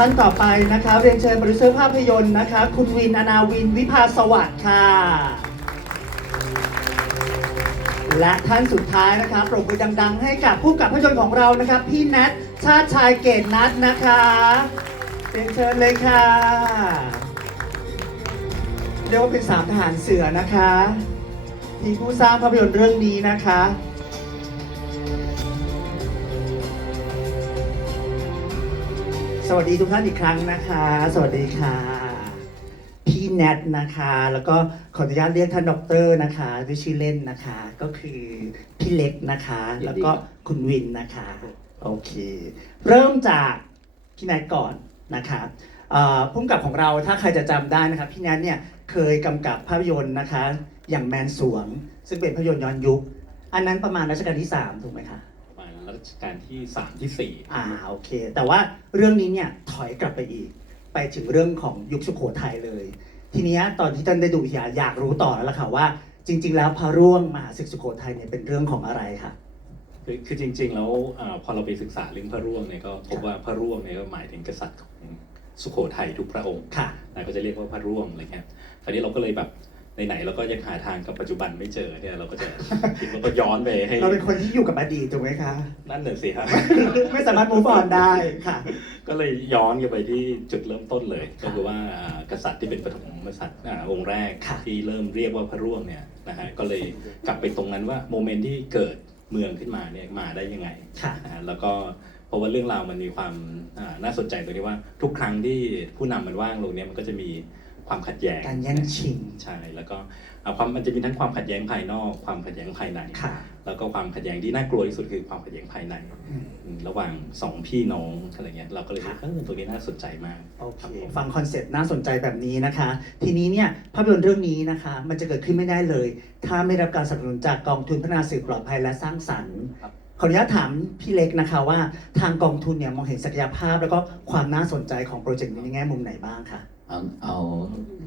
ท่านต่อไปนะคะ เรียนเชิญโปรดิวเซอร์ภาพยนตร์นะคะ คุณวินอนาวินวิภาสวัสดิ์ค่ะ และท่านสุดท้ายนะคะปรบมือดังๆ ให้กับผู้กับภาพยนตร์ของเรานะคะพี่แนทชาติชายเกตนัทนะคะเรียนเชิญเลยค่ะเรียกว่าเป็นสามทหารเสือนะคะ ทีมผู้สร้างภาพยนตร์เรื่องนี้นะคะ สวัสดีทุกท่านอีกครั้งนะคะ สวัสดีค่ะ พี่แนทนะคะ แล้วก็ขออนุญาตเรียกท่านด็อกเตอร์นะคะด้วยชื่อเล่นนะคะ ก็คือพี่เล็กนะคะยินดีแล้วก็คุณวินนะคะ โอเค เริ่มจากพี่แนทก่อนนะคะเอ่อพุ่มกับของเราถ้าใครจะจำได้นะคะพี่แนทเนี่ยเคยกำกับภาพยนตร์นะคะ อย่างแมนสวง ซึ่งเป็นภาพยนตร์ย้อนยุค อันนั้นประมาณรัชกาลที่ 3 ถูกไหมคะประมาณรั ชกาลที่สามที่สี่อ่าโอเค แต่ว่าเรื่องนี้เนี่ยถอยกลับไปอีก ไปถึงเรื่องของยุคสุโขทัยเลย ทีเนี้ยตอนที่ท่านได้ดูวิทยาอยากรู้ต่อแล้วล่ะค่ะว่า จริง ๆ แล้วพระร่วงมหาศึกสุโขทัยเนี่ยเป็นเรื่องของอะไรคะคือคือจริง ๆ แล้วอาพอเราไปศึกษาเรื่องพระร่วงเนี่ยก็พบว่าพระร่วงเนี่ยก็หมายถึงกษัตริย์ของสุโขทัยทุกพระองค์ค่ะนะก็จะเรียกว่าพระร่วงอะไรเงี้ยคราวนี้เราก็เลยแบบ ไหนๆเราก็ยังหาทางกับปัจจุบันไม่เจอเนี่ยเราก็จะคิดว่าก็ย้อนไปให้เราเป็นคนที่อยู่กับอดีตถูกไหมคะนั่นน่ะสิครับไม่สามารถ move on ได้ค่ะ ก็เลยย้อนกลับไปที่จุดเริ่มต้นเลย ก็คือว่าอ่ากษัตริย์ที่เป็นปฐมกษัตริย์อ่าองค์แรกค่ะที่เริ่มเรียกว่าพระร่วงเนี่ยนะฮะก็เลยกลับไปตรงนั้นว่าโมเมนต์ที่เกิดเมืองขึ้นมาเนี่ยมาได้ยังไงค่ะนะฮะแล้วก็เพราะว่าเรื่องราวมันมีความอ่าน่าสนใจตรงที่ว่าทุกครั้งที่ผู้นำมันว่างลงเนี่ยมันก็จะมี ความขัดแย้งการแย่งชิงใช่แล้วก็อ่าความมันจะมีทั้งความขัดแย้งภายนอก ความขัดแย้งภายในค่ะแล้วก็ความขัดแย้งที่น่ากลัวที่สุดคือความขัดแย้งภายในอืมอืมระหว่างสองพี่น้องอะไรเงี้ยเราก็เลยค่ะเออตรงนี้น่าสนใจมากโอเคครับผมฟังคอนเซ็ปต์น่าสนใจแบบนี้นะคะ ทีนี้เนี่ยภาพยนตร์เรื่องนี้นะคะ มันจะเกิดขึ้นไม่ได้เลย ถ้าไม่รับการสนับสนุนจากกองทุนพัฒนาสื่อปลอดภัยและสร้างสรรค์ครับขออนุญาตถามพี่เล็กนะคะว่าทางกองทุนเนี่ยมองเห็นศักยภาพ แล้วก็ความน่าสนใจของโปรเจกต์นี้ในแง่มุมไหนบ้างคะ เอาเอา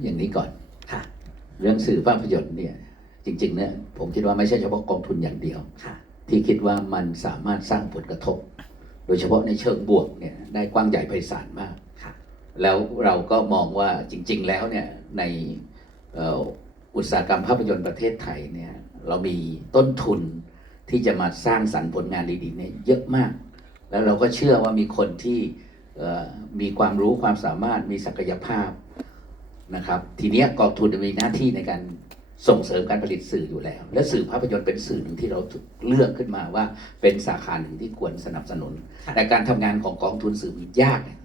อย่างนี้ก่อนค่ะ เรื่องสื่อภาพยนตร์เนี่ย จริง ๆ เนี่ยผมคิดว่าไม่ใช่เฉพาะกองทุนอย่างเดียวค่ะที่คิดว่ามันสามารถสร้างผลกระทบ โดยเฉพาะในเชิงบวกเนี่ยได้กว้างใหญ่ไพศาลมากค่ะแล้วเราก็มองว่าจริง ๆ แล้วเนี่ยในเอ่ออุตสาหกรรมภาพยนตร์ประเทศไทยเนี่ยเรามีต้นทุนที่จะมาสร้างสรรค์ผลงานดีๆเนี่ยเยอะมาก แล้วเราก็เชื่อว่ามีคนที่เอ่อ มีความรู้ความสามารถมีศักยภาพนะครับ ทีเนี้ยกองทุนมีหน้าที่ในการส่งเสริมการผลิตสื่ออยู่แล้ว และสื่อภาพยนตร์เป็นสื่อหนึ่งที่เราเลือกขึ้นมาว่าเป็นสาขาหนึ่งที่ควรสนับสนุนค่ะแต่การทำงานของกองทุนสื่อมันยากเนี่ย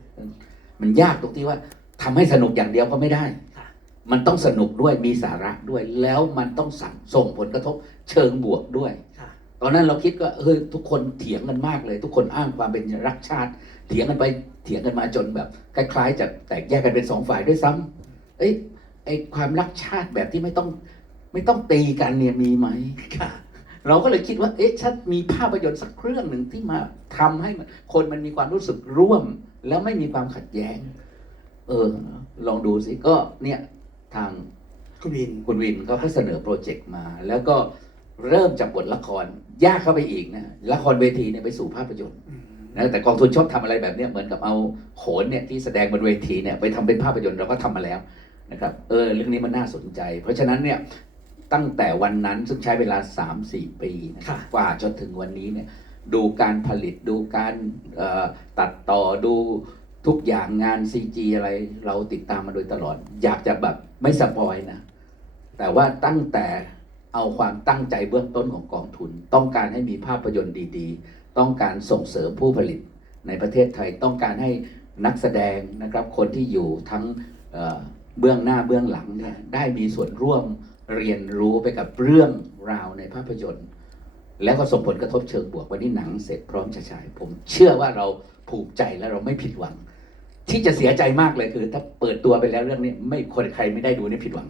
มันยากตรงที่ว่าทำให้สนุกอย่างเดียวก็ไม่ได้ค่ะมันต้องสนุกด้วยมีสาระด้วย แล้วมันต้องสั่งส่งผลกระทบเชิงบวกด้วยค่ะต อนนั้นเราคิดว่าเออทุกคนเถียงกันมากเลย ทุกคนอ้างความเป็นรักชาติ เถียงกันไปเถียงกันมาจนแบบคล้ายๆจะแตกแยกกันเป็นสองฝ่ายด้วยซ้ำเอ้ยไอความรักชาติแบบที่ไม่ต้องไม่ต้องตีกันเนี่ยมีไหมค่ะเราก็เลยคิดว่า เอ๊ะฉันมีภาพยนตร์สักเรื่องหนึ่งที่มาทำให้มันคนมันมีความรู้สึกร่วม แล้วไม่มีความขัดแย้ง เออ ลองดูสิก็เนี่ยทางคุณวินคุณวินก็เสนอโปรเจกต์มา แล้วก็ เริ่มจากบทละครยากเข้าไปอีกนะละครเวทีเนี่ยไปสู่ภาพยนตร์อืมนะแต่กองทุนชอบทำอะไรแบบเนี้ยเหมือนกับเอาโขนเนี่ยที่แสดงบนเวทีเนี่ยไปทำเป็นภาพยนตร์เราก็ทำมาแล้วนะครับเออเรื่องนี้มันน่าสนใจ เพราะฉะนั้นเนี่ยตั้งแต่วันนั้นซึ่งใช้เวลา 3-4 ปีนะครับกว่าจนถึงวันนี้เนี่ยดูการผลิตดูการเอ่อตัดต่อดูทุกอย่างงาน CG อะไรเราติดตามมาโดยตลอด อยากจะแบบไม่สปอยนะ แต่ว่าตั้งแต่ เอาความตั้งใจเบื้องต้นของกองทุน ต้องการให้มีภาพยนตร์ดีๆ ต้องการส่งเสริมผู้ผลิตในประเทศไทยต้องการให้นักแสดงนะครับคนที่อยู่ทั้งเเบื้องหน้าเบื้องหลังเนี่ยได้มีส่วนร่วมเรียนรู้ไปกับเรื่องราวในภาพยนตร์ แล้วก็ส่งผลกระทบเชิงบวกวันนี้หนังเสร็จพร้อมจะฉาย ผมเชื่อว่าเราภูมิใจและเราไม่ผิดหวัง ที่จะเสียใจมากเลยคือ ถ้าเปิดตัวไปแล้วเรื่องนี้ไม่คนใครไม่ได้ดูนี่ผิดหวัง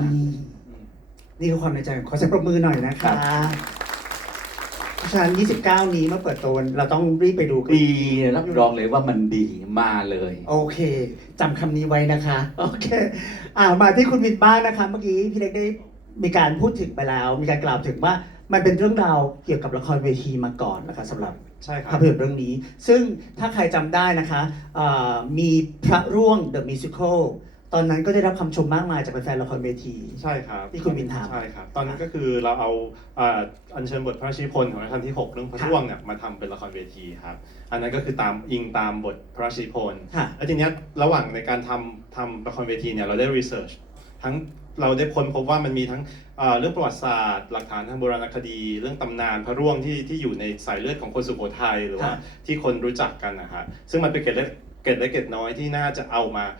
มาก นี่คือความในใจของขอเสียงปรบมือหน่อยนะคะเพราะฉะนั้น29 นี้เมื่อเปิดตัวเราต้องรีบไปดูกันดีรับรองเลยว่ามันดีมาเลย โอเคจำคำนี้ไว้นะคะ โอเค อ่ามาที่คุณวินบ้างนะคะ เมื่อกี้พี่เล็กได้มีการพูดถึงไปแล้ว มีการกล่าวถึงว่ามันเป็นเรื่องราวเกี่ยวกับละครเวทีมาก่อนนะคะสำหรับใช่ครับภาพยนตร์เรื่องนี้ ซึ่งถ้าใครจำได้นะคะเอ่อมีพระร่วง The Musical ตอนนั้นก็ได้รับคำชมมากมายจากแฟนๆละครเวที ใช่ครับที่คุณวินทำใช่ครับ ตอนนั้นก็คือเราเอาอ่าอัญเชิญบทพระราชนิพนธ์ของรัชกาลที่ 6 เรื่องพระร่วงเนี่ยมาทำเป็นละครเวทีครับ อันนั้นก็คือตามอิงตามบทพระราชนิพนธ์ค่ะแล้วทีเนี้ยระหว่างในการทำทำละครเวทีเนี่ยเราได้รีเสิร์ชทั้งเราได้ค้นพบว่ามันมีทั้งเอ่อเรื่องประวัติศาสตร์ หลักฐานทางโบราณคดี เรื่องตำนานพระร่วงที่ที่อยู่ในสายเลือดของคนสุโขทัยหรือว่าค่ะที่คนรู้จักกันนะฮะซึ่งมันเป็นเกร็ดเล็กเกร็ดเล็กเกร็ดน้อยที่น่าจะเอามาอ่า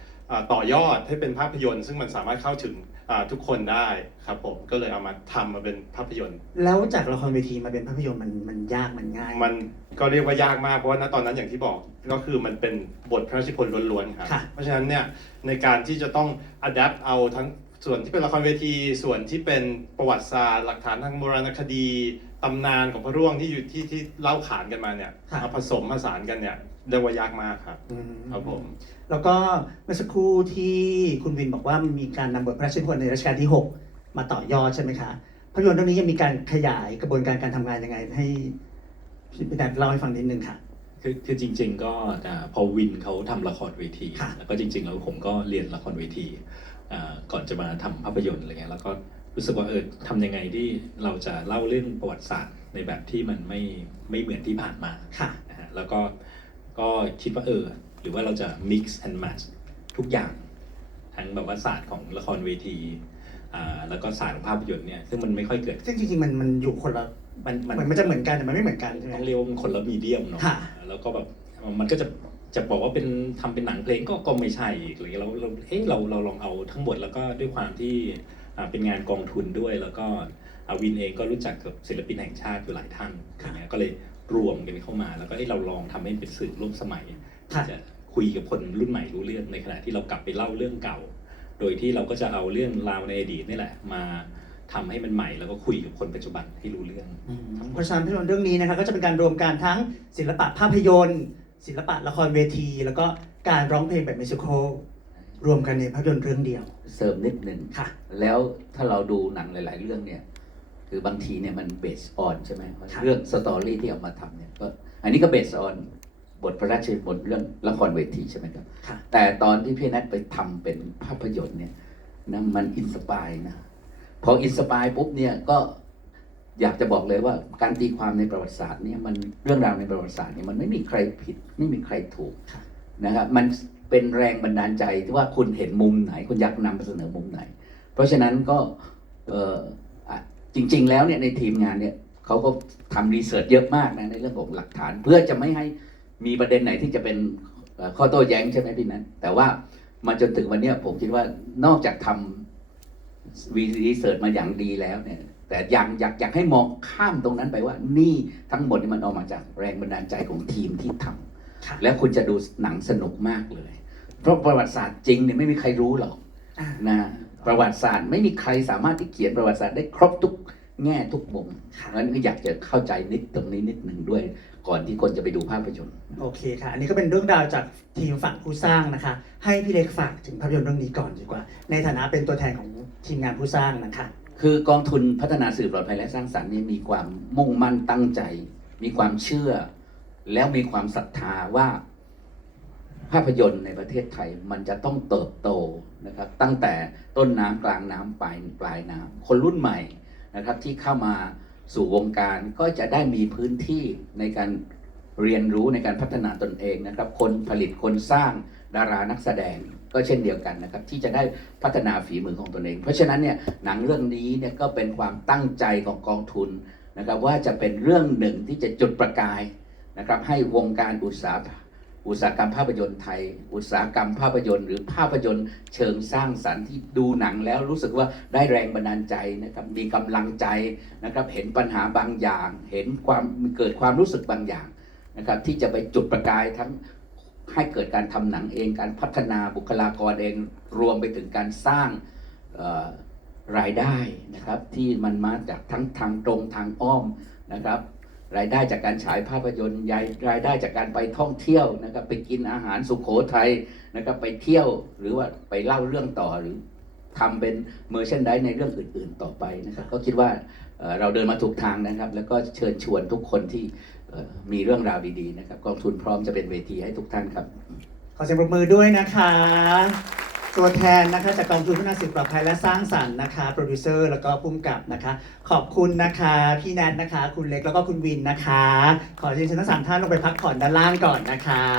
ต่อยอดให้เป็นภาพยนตร์ซึ่งมันสามารถเข้าถึงอ่าทุกคนได้ครับผมก็เลยเอามาทำมาเป็นภาพยนตร์ แล้วจากละครเวทีมาเป็นภาพยนตร์มันมันยากมันง่าย มันก็เรียกว่ายากมากเพราะว่าณตอนนั้นอย่างที่บอกก็คือมันเป็นบทพระราชนิพนธ์ล้วนๆครับค่ะเพราะฉะนั้นเนี่ยในการที่จะต้องอัดแอปเอาทั้งส่วนที่เป็นละครเวทีส่วนที่เป็นประวัติศาสตร์ หลักฐานทางโบราณคดีตำนานของพระร่วงที่อยู่ที่ที่เล่าขานกันมาเนี่ยค่ะมาผสมผสานกันเนี่ย เรียกว่ายากมากครับอืมครับผมแล้วก็เมื่อสักครู่ที่คุณวินบอกว่ามันมีการนำบทพระราชนิพนธ์ในรัชกาลที่ 6 มาต่อยอดใช่ไหมคะภาพยนตร์เรื่องนี้ยังมีการขยายกระบวนการการทำงานยังไงให้พี่เป็นการเล่าให้ฟังนิดนึงค่ะคือคือจริง ๆ ก็อ่าพอวินเขาทำละครเวทีค่ะแล้วก็จริง ๆ แล้วผมก็เรียนละครเวทีอ่าก่อนจะมาทำภาพยนตร์อะไรเงี้ยแล้วก็รู้สึกว่าเออทำยังไงที่เราจะเล่าเรื่องประวัติศาสตร์ในแบบที่มันไม่ไม่เหมือนที่ผ่านมาค่ะนะฮะแล้วก็ ก็คิดว่าเออ หรือว่าเราจะ mix and match ทุกอย่าง ทั้งแบบว่าศาสตร์ของละครเวทีอ่าแล้วก็ศาสตร์ของภาพยนตร์เนี่ยซึ่งมันไม่ค่อยเกิด ซึ่งจริงๆ มันมันอยู่คนละมันมันเหมือนมันจะเหมือนกันแต่มันไม่เหมือนกันใช่ไหมต้องเรียกว่ามันคนละมีเดียมเนาะค่ะ แล้วก็แบบมันก็จะจะบอกว่าเป็นทำเป็นหนังเพลงก็ก็ไม่ใช่อีกอะไรเงี้ยเราเราเอ๊ะเราเราลองเอาทั้งหมดแล้วก็ด้วยความที่อ่าเป็นงานกองทุนด้วยแล้วก็อาวินเองก็รู้จักกับศิลปินแห่งชาติอยู่หลายท่านอย่างเงี้ยก็เลย รวมกันเข้ามา แล้วก็เอ้เราลองทำให้เป็นสื่อร่วมสมัยที่ค่ะจะคุยกับคนรุ่นใหม่รู้เรื่องในขณะที่เรากลับไปเล่าเรื่องเก่า โดยที่เราก็จะเอาเรื่องราวในอดีตนี่แหละ มาทำให้มันใหม่แล้วก็คุยกับคนปัจจุบันให้รู้เรื่องอืมเพราะฉะนั้นภาพยนตร์เรื่องนี้นะคะก็จะเป็นการรวมการทั้งศิลปะภาพยนตร์ ศิลปะละครเวที แล้วก็การร้องเพลงแบบมิวสิควลรวมกันในภาพยนตร์เรื่องเดียว เสริมนิดหนึ่งค่ะ แล้วถ้าเราดูหนังหลาย ๆ เรื่องเนี่ย คือบางทีเนี่ยมันเบสออนใช่ไหมครับเรื่องสตอรี่ที่เอามาทำเนี่ยก็อันนี้ก็เบสออนบทพระราชนิพนธ์เรื่องละครเวทีใช่ไหมครับค่ะแต่ตอนที่พี่นัทไปทำเป็นภาพยนตร์เนี่ยนะมันอินสปายนะพออินสปายปุ๊บเนี่ยก็อยากจะบอกเลยว่าการตีความในประวัติศาสตร์เนี่ยมันเรื่องราวในประวัติศาสตร์เนี่ยมันไม่มีใครผิดไม่มีใครถูกครับนะครับมันเป็นแรงบันดาลใจที่ว่าคุณเห็นมุมไหน คุณอยากนำไปเสนอมุมไหน เพราะฉะนั้นก็เอ่ออะ จริง ๆ แล้วเนี่ยในทีมงานเนี่ยเขาก็ทำรีเสิร์ชเยอะมากนะในเรื่องของหลักฐาน เพื่อจะไม่ให้มีประเด็นไหนที่จะเป็นเอ่อข้อโต้แย้งใช่ไหมพี่นั้น แต่ว่ามาจนถึงวันเนี้ยผมคิดว่านอกจากทำวีรีเสิร์ชมาอย่างดีแล้วเนี่ย แต่อยากอยากอยากให้มองข้ามตรงนั้นไปว่านี่ทั้งหมดนี่มันออกมาจากแรงบันดาลใจของทีมที่ทำค่ะแล้วคุณจะดูหนังสนุกมากเลย เพราะประวัติศาสตร์จริงเนี่ยไม่มีใครรู้หรอกอ่านะ ประวัติศาสตร์ไม่มีใครสามารถที่เขียนประวัติศาสตร์ได้ครบทุกแง่ทุกมุมค่ะเพราะฉะนั้นก็อยากจะเข้าใจนิดตรงนี้นิดหนึ่งด้วย ก่อนที่คนจะไปดูภาพยนตร์โอเคค่ะ อันนี้ก็เป็นเรื่องราวจากทีมฝั่งผู้สร้างนะคะ ให้พี่เล็กฝากถึงภาพยนตร์เรื่องนี้ก่อนดีกว่า ในฐานะเป็นตัวแทนของทีมงานผู้สร้างนะคะ คือกองทุนพัฒนาสื่อปลอดภัยและสร้างสรรค์เนี่ยมีความมุ่งมั่นตั้งใจ มีความเชื่อ แล้วมีความศรัทธาว่า ภาพยนตร์ในประเทศไทยมันจะต้องเติบโตนะครับ ตั้งแต่ต้นน้ำกลางน้ำปลายปลายน้ำคนรุ่นใหม่นะครับที่เข้ามาสู่วงการก็จะได้มีพื้นที่ในการเรียนรู้ในการพัฒนาตนเองนะครับ คนผลิตคนสร้างดารานักแสดงก็เช่นเดียวกันนะครับ ที่จะได้พัฒนาฝีมือของตนเอง เพราะฉะนั้นเนี่ยหนังเรื่องนี้เนี่ยก็เป็นความตั้งใจของกองทุนนะครับ ว่าจะเป็นเรื่องหนึ่งที่จะจุดประกายนะครับ ให้วงการอุตสาห อุตสาหกรรมภาพยนตร์ไทย อุตสาหกรรมภาพยนตร์ หรือภาพยนตร์เชิงสร้างสรรค์ที่ดูหนังแล้วรู้สึกว่าได้แรงบันดาลใจนะครับมีกำลังใจนะครับเห็นปัญหาบางอย่าง เห็นความเกิดความรู้สึกบางอย่างนะครับที่จะไปจุดประกายทั้งให้เกิดการทำหนังเองการพัฒนาบุคลากรเองรวมไปถึงการสร้างรายได้นะครับที่มันมาจากทั้งทางตรงทางอ้อมนะครับ รายได้จากการฉายภาพยนตร์ยายรายได้จากการไปท่องเที่ยวนะครับไปกินอาหารสุขโขทัยนะครับไปเที่ยวหรือว่าไปเล่าเรื่องต่อหรือทำเป็นเมอร์เชนไดในเรื่องอื่น ๆ ต่อไปนะครับก็คิดว่าเเราเดินมาถูกทางนะครับ แล้วก็เชิญชวนทุกคนที่มีเรื่องราวดีๆนะครับกองทุนพร้อมจะเป็นเวทีให้ทุกท่านครับ ขอเสียงปรบมือด้วยนะคะ ตัวแทนนะคะจากกองทุนพัฒนาสิ่งปลอดภัยและสร้างสรรค์นะคะโปรดิวเซอร์แล้วก็ผู้กำกับนะคะ ขอบคุณนะคะพี่แนทนะคะ คุณเล็กแล้วก็คุณวินนะคะ ขอเชิญทั้งสามท่านลงไปพักผ่อนด้านล่างก่อนนะคะ